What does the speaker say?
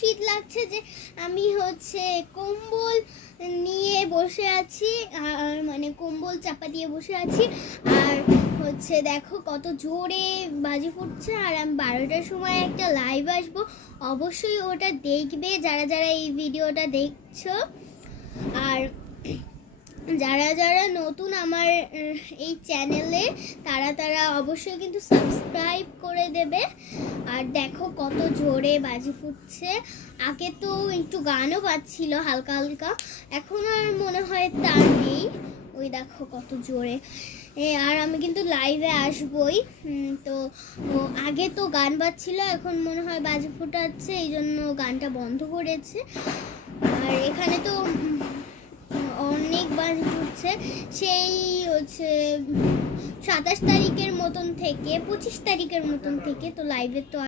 শীত লাগছে যে আমি হচ্ছে কম্বল নিয়ে বসে আছি, আর মানে কম্বল চাপা দিয়ে বসে আছি। আর হচ্ছে দেখো কত জোরে বাজি ফুটছে, আর আমি বারোটার সময় একটা লাইভ আসব। অবশ্যই ওটা দেখবে যারা যারা এই ভিডিওটা দেখছ। আর যারা যারা নতুন আমার এই চ্যানেলে তারা তারা অবশ্যই কিন্তু সাবস্ক্রাইব করে দেবে। আর দেখো কত জোরে বাজি ফুটছে। আগে তো একটু গানও পাচ্ছিল হালকা হালকা, এখন আর মনে হয় তার নেই। ওই দেখো কত জোরে। আর আমি কিন্তু লাইভে আসবই। তো আগে তো গান বাজছিল, এখন মনে হয় বাজি ফুটাচ্ছে এই জন্য গানটা বন্ধ করেছে। আর এখানে তো ফুটছে সেই হচ্ছে সাতাশ তারিখের মতন থেকে পঁচিশ তারিখের মতন থেকে তো লাইভে তো